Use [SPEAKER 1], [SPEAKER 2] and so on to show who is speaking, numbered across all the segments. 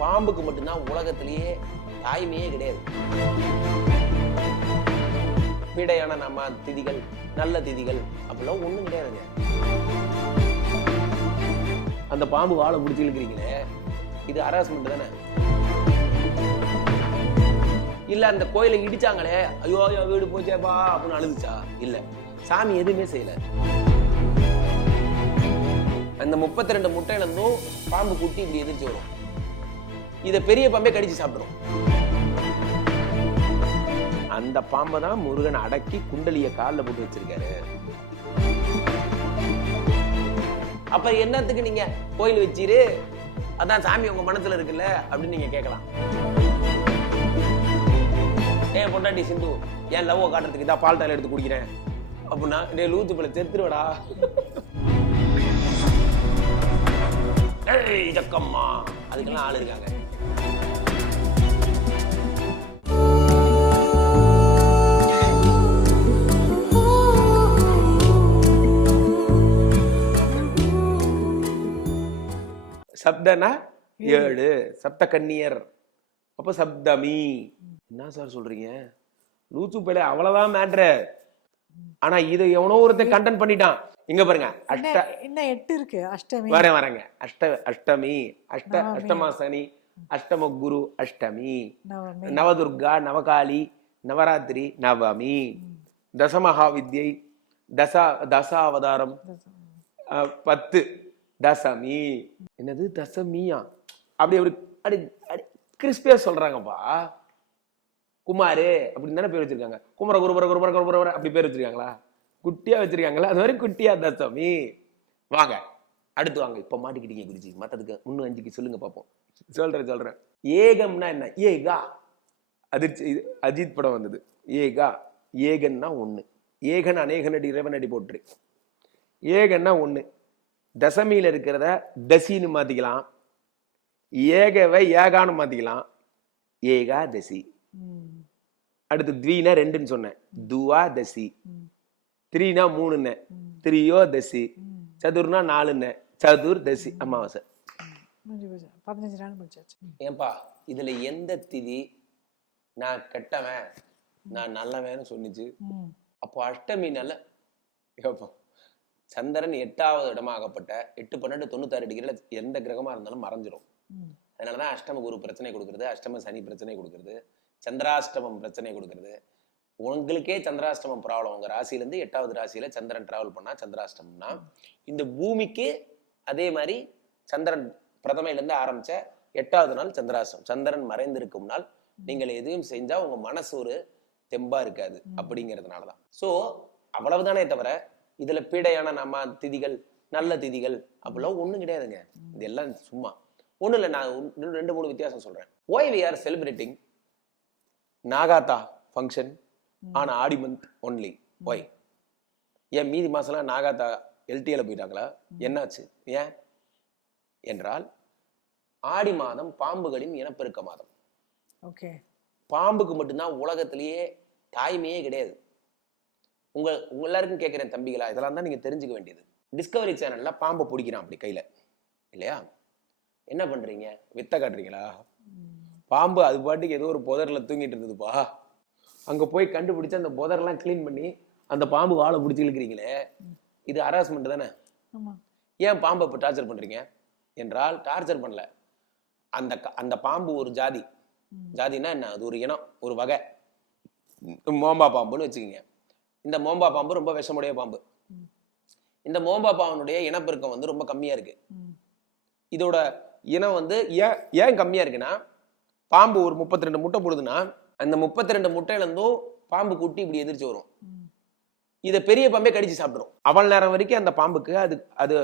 [SPEAKER 1] பாம்புக்கு மட்டும்தான் உலகத்திலேயே தாய்மையே கிடையாது. பிடையான நம்ம திதிகள் நல்ல திதிகள் அப்படிலாம் ஒண்ணும் கிடையாதுங்க. அந்த பாம்பு வாழை பிடிச்சி இழுக்கிறீங்களே இது ஹராஸ்மெண்ட் தானே? இல்ல அந்த கோயிலை இடிச்சாங்களே ஐயோ ஐயோ வீடு போச்சேப்பா அப்படின்னு அழுதுச்சா? இல்ல சாமி எதுவுமே செய்யல. அந்த முப்பத்தி ரெண்டு முட்டையில இருந்தும் பாம்பு குட்டி இப்படி எதிர்த்து வரும். இதை பெரிய பாம்பே கடிச்சு சாப்பிடும். அந்த பாம்பை தான் முருகன் அடக்கி குண்டலிய கால்ல போட்டு வச்சிருக்காரு. அப்ப என்னத்துக்கு நீங்க கோயில் வச்சிரு? அதான் சாமி உங்க மனசுல இருக்குல்ல அப்படின்னு நீங்க கேட்கலாம். ஏன் பொண்டாட்டி சிந்து ஏன் லவ் காட்டுறதுக்கு இதான் பால் டாயில் எடுத்து குடிக்கிறேன்? அப்படின்னா டே லூத்து பிள்ளை செத்துருவடா. ஜக்கம்மா அதுக்கெல்லாம் ஆள் இருக்காங்க. சப்தனா? ஏழு. சப்த கன்னியர். அப்ப சப்தமி. என்ன சார் சொல்றீங்க? லூசு பேல அவ்வளவுதான் மேட்ரு ஆனா இதை எவனோ ஒருத்தன் கண்டென்ட் பண்ணிட்டான். இங்க பாருங்க. அஷ்ட
[SPEAKER 2] இன்னும் எட்டு இருக்கு? அஷ்டமி.
[SPEAKER 1] வரேன் வரேங்க. அஷ்ட அஷ்டமி. அஷ்ட
[SPEAKER 2] நவமி.
[SPEAKER 1] அஷ்டமா சனி அஷ்டம. குரு அஷ்டமி நவதுர்கா நவகாளி நவராத்திரி நவமி. தசமகா வித்யை தசா தசாவதாரம். பத்து. தசமி. என்னது? தசமியா? அப்படி அப்படி அப்படி அடி கிறிஸ்பியா சொல்றாங்கப்பா. குமாரு அப்படின்னு தானே பேர் வச்சிருக்காங்க. குமர குருபர குருபர குருபர அப்படி பேர் வச்சிருக்காங்களா? குட்டியா வச்சிருக்காங்களா? அது மாதிரி குட்டியா தசமி. வாங்க அடுத்து வாங்க. இப்ப மாட்டிக்கிட்டீங்க குருஜி. மத்ததுக்கு இன்னும் அஞ்சுக்கு சொல்லுங்க பார்ப்போம் சொல்றேன் சொல்றேன். ஏகம்னா என்ன? ஏகா. அதிர்ச்சி அஜித் படம் வந்தது. ஏகா. ஏகன்னா ஒண்ணு. ஏகன் அநேகன் அடி இறைவன் அடி போட்டுரு. ஏகன்னா ஒண்ணு. தசமியில இருக்கிறத தசின்னு மாத்திக்கலாம். ஏகவை ஏகான்னு மாத்திக்கலாம். ஏகா தசி அடுத்து த்வீனா ரெண்டுன்னு சொன்னேன். துவா தசி த்ரீனா மூணுன்னு. த்ரியோ தசி
[SPEAKER 2] ம்.
[SPEAKER 1] சதுர்னா நாலுன்னு. சதுர் தசி அமாவாசை.
[SPEAKER 2] பதினஞ்சு நாள் முடிச்சாச்சு.
[SPEAKER 1] ஏன்பா இதுல எந்த திதி நான் கெட்டவன் நான் நல்லவன்னு சொன்னிச்சு? அப்போ அஷ்டமி நல்ல எப்போ சந்திரன் எட்டாவது இடமாகப்பட்ட எட்டு பன்னெண்டு தொண்ணூத்தாறு டிகிரில எந்த கிரகமா இருந்தாலும் மறைஞ்சிரும்.
[SPEAKER 2] ம்,
[SPEAKER 1] அதனாலதான் அஷ்டம குரு பிரச்சனை கொடுக்கறது அஷ்டம சனி பிரச்சனை கொடுக்கறது சந்திராஷ்டமம் பிரச்சனை கொடுக்கறது. உங்களுக்கே சந்திராஷ்டமம் ப்ராப்ளம் உங்க ராசியில இருந்து எட்டாவது ராசியில சந்திரன் டிராவல் பண்ணா சந்திராஷ்டமம்னா இந்த பூமிக்கு அதே மாதிரி சந்திரன் பிரதமையில இருந்து ஆரம்பிச்ச எட்டாவது நாள் சந்திராஷ்டம். சந்திரன் மறைந்திருக்கும் நாள் நீங்கள் எதையும் செஞ்சா உங்க மனசு ஒரு தெம்பா இருக்காது அப்படிங்கிறதுனாலதான். சோ அவ்வளவுதானே தவிர இதுல பீடையான நம்ம திதிகள் நல்ல திதிகள் அப்படிலாம் ஒண்ணும் கிடையாதுங்க. இது எல்லாம் சும்மா. ஒண்ணும் இல்லை நான் ரெண்டு மூணு வித்தியாசம் சொல்றேன். Why we are celebrating Nagatha function on Aadi month only why ஏன் மீதி மாசம்லாம் நாகாத்தா எல்டிஏல போயிட்டாங்களா? என்னாச்சு? ஏன்? என்றால் ஆடி மாதம் பாம்புகளின் இனப்பெருக்க மாதம்.
[SPEAKER 2] ஓகே
[SPEAKER 1] பாம்புக்கு மட்டும்தான் உலகத்திலேயே தாய்மையே கிடையாது. உங்க உங்க எல்லாருக்கும் கேட்கிறேன் தம்பிகளா இதெல்லாம் தான் நீங்க தெரிஞ்சுக்க வேண்டியது. டிஸ்கவரி சேனல்ல பாம்பை பிடிக்கிறான் அப்படி கையில. இல்லையா? என்ன பண்றீங்க? வித்த காட்டுறீங்களா? பாம்பு அது பாட்டுக்கு ஏதோ ஒரு புதர்ல தூங்கிட்டு இருந்ததுப்பா. அங்க போய் கண்டுபிடிச்சு அந்த புதரெல்லாம் க்ளீன் பண்ணி அந்த பாம்பு வாழை பிடிச்சி இழுக்கிறீங்களே. இது ஹராஸ்மெண்ட் தானே? ஏன் பாம்பை இப்போ டார்ச்சர் பண்றீங்க? என்றால் டார்ச்சர் பண்ணல. அந்த அந்த பாம்பு ஒரு ஜாதி. ஜாதினா என்ன? அது ஒரு இனம் ஒரு வகை. மோம்பா பாம்புன்னு வச்சுக்கோங்க. இந்த மோம்பா பாம்பு ரொம்ப விஷமுடைய பாம்பு. இந்த மோம்பா பாம்புனுடைய இனப்பெருக்கம் வந்து ரொம்ப கம்மியா இருக்கு. இதோட இனம் வந்து ஏன் ஏன் கம்மியா இருக்குன்னா பாம்பு ஒரு முப்பத்தி ரெண்டு முட்டை போடுதுன்னா அந்த முப்பத்தி ரெண்டு முட்டையில இருந்தும் பாம்பு குட்டி இப்படி எதிர்த்து வரும். இதை பெரிய பாம்பே கடிச்சு சாப்பிடும் அவள் நேரம் வரைக்கும் அந்த பாம்புக்கு அது அது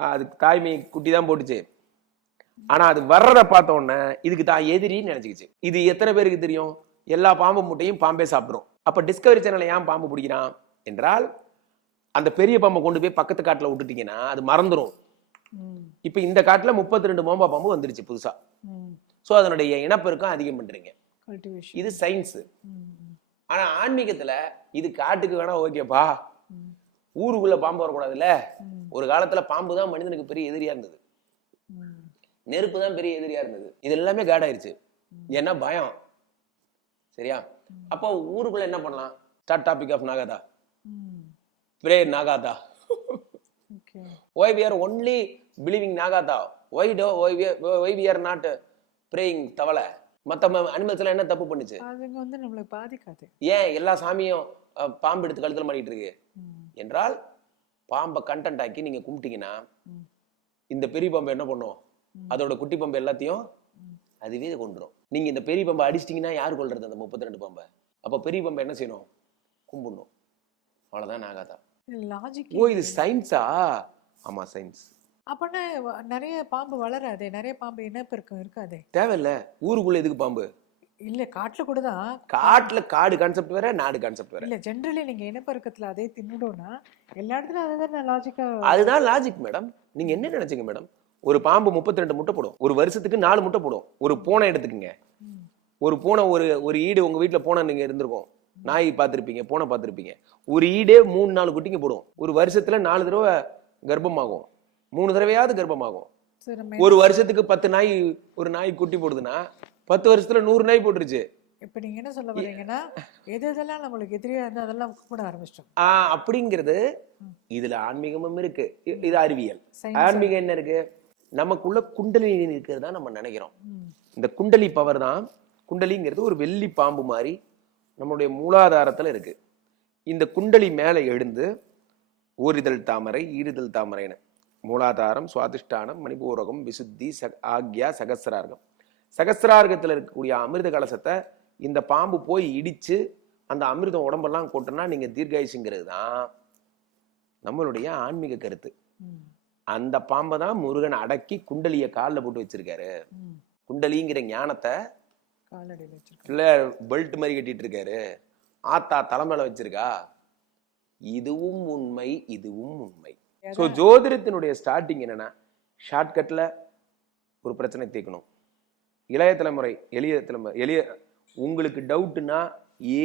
[SPEAKER 1] அது தாய்மை குட்டி தான் போட்டுச்சு. ஆனா அது வர்றத பார்த்த உடனே இதுக்கு தான் எதிரின்னு நினைச்சுக்கிச்சு. இது எத்தனை பேருக்கு தெரியும்? எல்லா பாம்பு முட்டையும் பாம்பே சாப்பிடும் அப்ப டிஸ்கவரி சேனல்ல ஏன் பாம்பு பிடிக்கிறான் என்றால் அந்த பெரிய பாம்பை கொண்டு போய் பக்கத்து காட்டுல விட்டுட்டீங்கன்னா அது மறந்துடும் இப்ப இந்த காட்டுல முப்பத்தி ரெண்டு மோம்பா பாம்பு வந்துருச்சு புதுசா. சோ அதனுடைய இனப்பெருக்கம் அதிகம்
[SPEAKER 2] Cultivation.
[SPEAKER 1] இது சயின்ஸ்
[SPEAKER 2] ம், ம்,
[SPEAKER 1] ஆனா ஆன்மீகத்துல இது காட்டுக்கு வேணா ஓகேப்பா ஊருக்குள்ள பாம்பு வரக்கூடாதுல்ல? ஒரு காலத்துல பாம்பு தான் மனிதனுக்கு பெரிய எதிரியா இருந்தது. நெருப்பு தான் பெரிய எதிரியா இருந்தது. இது எல்லாமே காட் ஆயிருச்சு ஏன்னா பயம்? சரியா? அப்போ ஊருக்குள்ள என்ன பண்ணலாம்? Start topic of Nagatha pray Nagatha why we are only believing Nagatha why do why we are not praying தவளை மற்ற அனிமல்ஸ் எல்லாம் என்ன தப்பு பண்ணுச்சு?
[SPEAKER 2] அதுங்க வந்து நம்மளை பாதிக்காது.
[SPEAKER 1] ஏன் எல்லா சாமியும் பாம்பு எடுத்து கழுத்துல மாட்டிட்டு இருக்கு? என்றால் பாம்பை கண்டென்ட் ஆக்கி நீங்க கும்பிட்டீங்கன்னா. இந்த பெரிய பாம்பை என்ன பண்ணும். அதோட குட்டி பாம்பு எல்லாத்தையும். அதுவே கொண்டுரும் நீங்க இந்த பெரிய பாம்பை அடிச்சிட்டீங்கன்னா யார் கொள்றது அந்த முப்பத்தி ரெண்டு பாம்பை? அப்ப பெரிய பாம்பை என்ன செய்யணும்? கும்பிடணும். அவ்வளவுதான் நாகாதா.
[SPEAKER 2] லாஜிக்
[SPEAKER 1] ஓ இது சயின்ஸா ஆமா சயின்ஸ்
[SPEAKER 2] அப்பனா நிறைய பாம்பு வளராதே நிறைய பாம்பு இனப்பெருக்கம் இருக்காதே?
[SPEAKER 1] தேவையில்ல. ஊருக்குள்ள எதுக்கு பாம்பு?
[SPEAKER 2] இல்ல காட்டுல கூட தான்.
[SPEAKER 1] காட்டுல காடு கான்செப்ட் வேற நாடு கான்செப்ட் வேற.
[SPEAKER 2] இல்ல ஜென்ரலி நீங்க இனப்பெருக்கத்துல அதே தின்னுடோம்னா எல்லா இடத்துலயும் அதுதான் லாஜிக்கா
[SPEAKER 1] அதுதான் லாஜிக் மேடம் நீங்க என்ன நினைச்சீங்க மேடம் ஒரு பாம்பு முப்பத்தி ரெண்டு முட்டை போடும். ஒரு வருஷத்துக்கு நாலு முட்டை போடும். ஒரு பூனை எடுத்துக்கங்க. ஒரு பூனை ஒரு ஒரு ஈடு உங்க வீட்டுல பூனை நீங்க இருந்திருக்கும். நாய் பார்த்திருப்பீங்க பூனை பார்த்திருப்பீங்க. ஒரு ஈடே மூணு நாலு குட்டிங்க போடும். ஒரு வருஷத்துல நாலு தடவை கர்ப்பமாகும். மூணு தடவையாவது கர்ப்பமாகும். ஒரு வருஷத்துக்கு பத்து நாய் ஒரு நாய் குட்டி போடுதுன்னா பத்து வருஷத்துல நூறு நாய் போட்டுருச்சு.
[SPEAKER 2] இப்ப நீங்க என்ன சொல்ல வர்றீங்கன்னா எது எதெல்லாம் நம்மளுக்கு எதிரியா இருந்தா அதெல்லாம் கும்பிட ஆரம்பிச்சிட்டோம்.
[SPEAKER 1] ஆஹ் அப்படிங்கிறது இதுல ஆன்மீகமும் இருக்கு. இது அறிவியல். ஆன்மீகம் என்ன இருக்கு? நமக்குள்ள குண்டலி இருக்கிறதா நம்ம நினைக்கிறோம். இந்த குண்டலி பவர் தான் குண்டலிங்கிறது ஒரு வெள்ளி பாம்பு மாதிரி நம்மளுடைய மூலாதாரத்துல இருக்கு. இந்த குண்டலி மேலே எழுந்து ஓரிதழ் தாமரை ஈரிதழ் தாமரைன்னு மூலாதாரம் சுவாதிஷ்டானம் மணிபூரகம் விசுத்தி ச ஆக்யா சகசிரார்கம். சகசிரார்கத்தில் இருக்கக்கூடிய அமிர்த கலசத்தை இந்த பாம்பு போய் இடிச்சு அந்த அமிர்தம் உடம்பெல்லாம் கொட்டுனா நீங்க தீர்காயுசுங்கிறது தான் நம்மளுடைய ஆன்மீக கருத்து. அந்த பாம்பை தான் முருகன் அடக்கி குண்டலிய காலில் போட்டு வச்சிருக்காரு. குண்டலிங்கிற ஞானத்தை
[SPEAKER 2] காலடியில் வச்சிருக்கோம்
[SPEAKER 1] பிள்ளை பெல்ட் மாதிரி கட்டிட்டு இருக்காரு. ஆத்தா தலைமையில வச்சிருக்கா? இதுவும் உண்மை இதுவும் உண்மை. ஸோ ஜோதிடத்தினுடைய ஸ்டார்டிங் என்னன்னா ஷார்ட்கட்ல ஒரு பிரச்சனை தீர்க்கணும். இளைய தலைமுறை எளிய தலைமுறை எளிய உங்களுக்கு டவுட்னா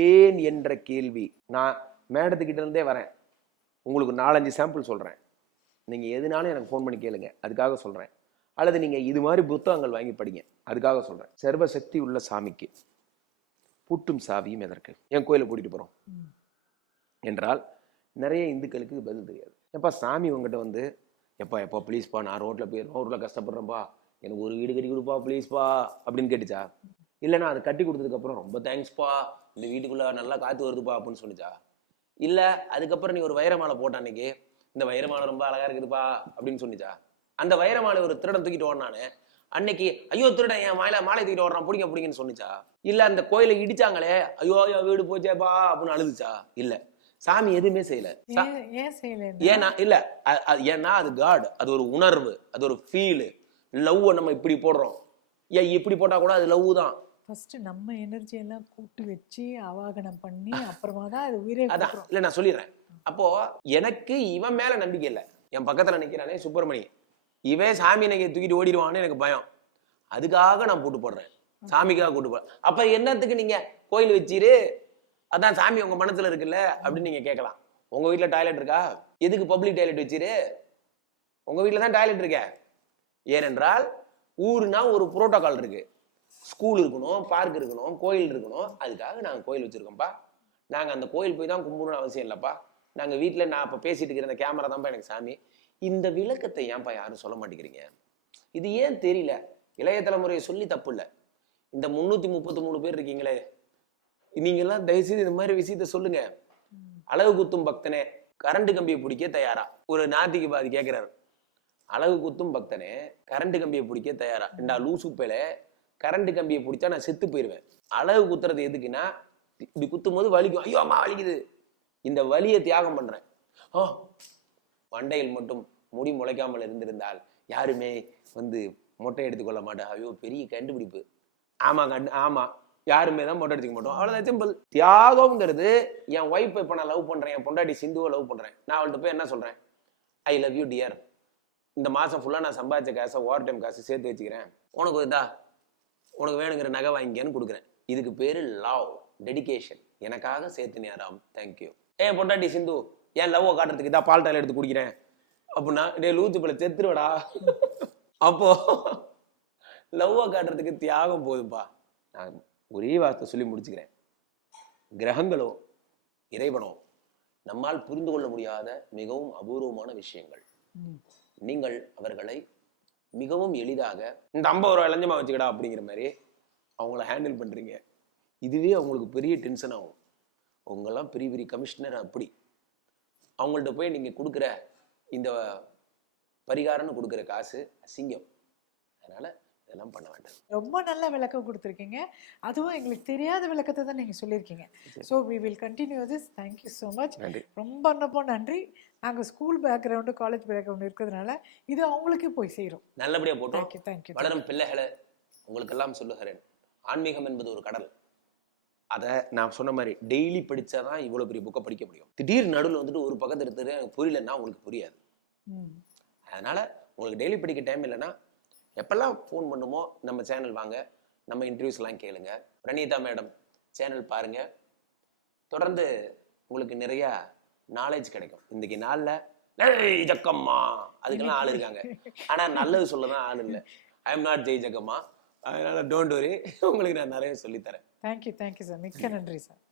[SPEAKER 1] ஏன் என்ற கேள்வி நான் மேடத்துக்கிட்ட இருந்தே வரேன். உங்களுக்கு நாலஞ்சு சாம்பிள் சொல்றேன். நீங்க எதுனாலும் எனக்கு ஃபோன் பண்ணி கேளுங்க. அதுக்காக சொல்றேன். அல்லது நீங்க இது மாதிரி புத்தகங்கள் வாங்கி படிங்க. அதுக்காக சொல்றேன். சர்வசக்தி உள்ள சாமிக்கு பூட்டும் சாவியும் எதற்கு? என் கோயிலை கூட்டிட்டு போறோம்.
[SPEAKER 2] ம்.
[SPEAKER 1] என்றால் நிறைய இந்துக்களுக்கு பதில் தெரியாது. எப்பா சாமி உங்ககிட்ட வந்து எப்பா எப்பா ப்ளீஸ்ப்பா நான் ரோட்ல போய் ரோட்ல கஷ்டப்படுறேன்ப்பா. எனக்கு ஒரு வீடு கட்டி கொடுப்பா ப்ளீஸ்ப்பா அப்படின்னு கேட்டுச்சா? இல்லைன்னா அதை கட்டி கொடுத்ததுக்கு அப்புறம் ரொம்ப தேங்க்ஸ்ப்பா இந்த வீட்டுக்குள்ள நல்லா காத்து வருதுப்பா. அப்படின்னு சொன்னுச்சா இல்ல அதுக்கப்புறம் நீ ஒரு வைரமாலை போட்ட அன்னைக்கு இந்த வைரமாலை ரொம்ப அழகா இருக்குதுப்பா அப்படின்னு சொன்னிச்சா. அந்த வைரமாலை ஒரு திருடன் தூக்கிட்டு ஓடினானே. அன்னைக்கு ஐயோ திருடன் என் மாலை மாலை தூக்கிட்டு ஓடுறான் பிடிங்க பிடிங்கன்னு சொன்னிச்சா. இல்ல அந்த கோயிலை இடிச்சாங்களே ஐயோ ஐயோ வீடு போச்சேப்பா அப்படின்னு அழுதுச்சா. இல்ல. சாமி எதுவுமே செய்யல. ஏன்னா இல்ல ஏன்னா அது காட் அது ஒரு உணர்வு அது ஒரு ஃபீல் லவ் நம்ம இப்படி போடுறோம். ஏன் இப்படி போட்டா கூட அது லவ் தான்.
[SPEAKER 2] ஃபர்ஸ்ட் நம்ம எனர்ஜி எல்லாம் கூட்டி வச்சு அவாகனம் பண்ணி அப்புறமா தான் அது உயிரே
[SPEAKER 1] அதான் இல்ல நான் சொல்லிடுறேன். அப்போ எனக்கு இவன் மேல நம்பிக்கை இல்லை. என் பக்கத்துல நிக்கிறானே சுப்பிரமணியம் இவன் சாமி நகையை தூக்கிட்டு ஓடிடுவான்னு எனக்கு பயம். அதுக்காக நான் போட்டு போடுறேன். சாமிக்காக கூட்டு போடுறேன். அப்ப என்னத்துக்கு நீங்க கோயில் வச்சிரு? அதான் சாமி உங்க மனசுல இருக்குல்ல அப்படின்னு நீங்க கேட்கலாம். உங்க வீட்டுல டாய்லெட் இருக்கா? எதுக்கு பப்ளிக் டாய்லெட் வச்சிரு? உங்க வீட்டுல தான் டாய்லெட் இருக்க. ஏனென்றால் ஊருனா ஒரு புரோட்டோகால் இருக்கு. ஸ்கூல் இருக்கணும் பார்க் இருக்கணும் கோயில் இருக்கணும். அதுக்காக நாங்கள் கோயில் வச்சுருக்கோம்ப்பா. நாங்கள் அந்த கோயில் போய் தான் கும்பிடணும்னு அவசியம் இல்லைப்பா. நாங்கள் வீட்டில் நான் இப்போ பேசிட்டு இருக்கிற அந்த கேமரா தான்ப்பா எனக்கு சாமி. இந்த விளக்கத்தை ஏன்ப்பா யாரும் சொல்ல மாட்டேங்கிறீங்க? இது ஏன் தெரியல? இளைய தலைமுறையை சொல்லி தப்பு இல்லை. இந்த முந்நூற்றி முப்பத்தி மூணு பேர் இருக்கீங்களே. நீங்கள்லாம் தயவுசெய்து இந்த மாதிரி விஷயத்த சொல்லுங்க. அளவு குத்தும் பக்தனே கரண்ட் கம்பியை பிடிக்க தயாரா? ஒரு நாத்திக்கு பாதி கேட்குறாரு அழகு குத்தும் பக்தனே கரண்ட் கம்பியை பிடிக்க தயாரா? ரெண்டா லூசு பேல கரண்ட் கம்பியை பிடிச்சா நான் செத்து போயிடுவேன் அளவு குத்துறது எதுக்குன்னா இப்படி குத்தும் போது வலிக்கும். ஐயோ அம்மா வலிக்குது. இந்த வலியை தியாகம் பண்றேன். ஓ மண்டையில் மட்டும் முடி முளைக்காமல் இருந்திருந்தால் யாருமே வந்து மொட்டை எடுத்துக்கொள்ள மாட்டா. ஐயோ பெரிய கண்டுபிடிப்பு. ஆமா கண்டு ஆமா. யாருமே தான் மொட்டை எடுத்துக்க மாட்டோம். அவ்வளோதான் சிம்பிள் தியாகம்ங்கிறது என் ஒய்ஃப் இப்போ நான் லவ் பண்ணுறேன் என் பொண்டாட்டி சிந்துவை லவ் பண்ணுறேன் நான் அவள்கிட்ட போய் என்ன சொல்கிறேன் ஐ லவ் யூ டியர் இந்த மாதம் ஃபுல்லாக நான் சம்பாதிச்ச காசை ஓவர் டைம் காசு சேர்த்து வச்சுக்கிறேன். உனக்கு இதா? உனக்கு வேணுங்கிற நகை வாங்கிக்கன்னு கொடுக்குறேன். இதுக்கு பேர் லவ் டெடிகேஷன் எனக்காக சேர்த்து நேரம். தேங்க்யூ ஏன் பொண்டாட்டி சிந்து ஏன் லவ்வை காட்டுறதுக்கு இதான் பால் டாயில் எடுத்து குடிக்கிறேன். அப்படின்னா டே லூத்து பிள்ளை செத்துருவடா. அப்போ லவ்வை காட்டுறதுக்கு தியாகம் போதும்பா. நான் ஒரே வார்த்தை சொல்லி முடிச்சுக்கிறேன். கிரகங்களோ இறைவனோ நம்மால் புரிந்து கொள்ள முடியாத மிகவும் அபூர்வமான விஷயங்கள். நீங்கள் அவர்களை மிகவும் எளிதாக இந்த ஐம்பது ரூபா இளைஞமா வச்சுக்கடா அப்படிங்கிற மாதிரி அவங்கள ஹேண்டில் பண்றீங்க. இதுவே அவங்களுக்கு பெரிய டென்ஷன் ஆகும். அவங்கெல்லாம் பெரிய பெரிய கமிஷனர் அப்படி. அவங்கள்ட்ட போய் நீங்க கொடுக்குற இந்த பரிகாரம்னு கொடுக்குற காசு அசிங்கம். அதனால இதெல்லாம் பண்ண வேண்டாம்.
[SPEAKER 2] ரொம்ப நல்ல விளக்கம் கொடுத்துருக்கீங்க. அதுவும் எங்களுக்கு தெரியாத விளக்கத்தை தான் நீங்கள் சொல்லியிருக்கீங்க. So we will continue this thank you so much
[SPEAKER 1] நன்றி.
[SPEAKER 2] ரொம்ப ரொம்ப நன்றி. நாங்கள் ஸ்கூல் பேக்ரவுண்டு காலேஜ் பேக்ரவுண்டு இருக்கிறதுனால இது அவங்களுக்கே போய் சேரும்.
[SPEAKER 1] நல்லபடியா போட்டோம்.
[SPEAKER 2] தேங்க்யூ தேங்க்யூ
[SPEAKER 1] வளரும் பிள்ளைகளை உங்களுக்கெல்லாம் சொல்லுகிறேன். ஆன்மீகம் என்பது ஒரு கடல். அதை நான் சொன்ன மாதிரி டெய்லி படிச்சாதான் இவ்வளவு பெரிய புக்கை படிக்க முடியும். திடீர் நடுவில் வந்துட்டு ஒரு பக்கத்து எடுத்துட்டு எனக்கு புரியலன்னா உங்களுக்கு புரியாது. அதனால உங்களுக்கு டெய்லி படிக்க டைம் இல்லைன்னா எப்பெல்லாம் ஃபோன் பண்ணுமோ நம்ம சேனல் வாங்க நம்ம இன்டர்வியூஸ்லாம் கேளுங்க. பிரணீதா மேடம் சேனல் பாருங்க. தொடர்ந்து உங்களுக்கு நிறைய நாலேஜ் கிடைக்கும். இன்னைக்கு நாளில் ஜெய் ஜக்கம்மா! அதுக்கெல்லாம் ஆள் இருக்காங்க. ஆனா நல்லது சொல்ல தான் ஆள் இல்லை. I am not Jai Jakkamma. அதனால டோன்ட் வரி உங்களுக்கு நான் நிறைய சொல்லித்தரேன்.
[SPEAKER 2] தேங்க்யூ தேங்க்யூ சார் மிக்க நன்றி சார் நன்றி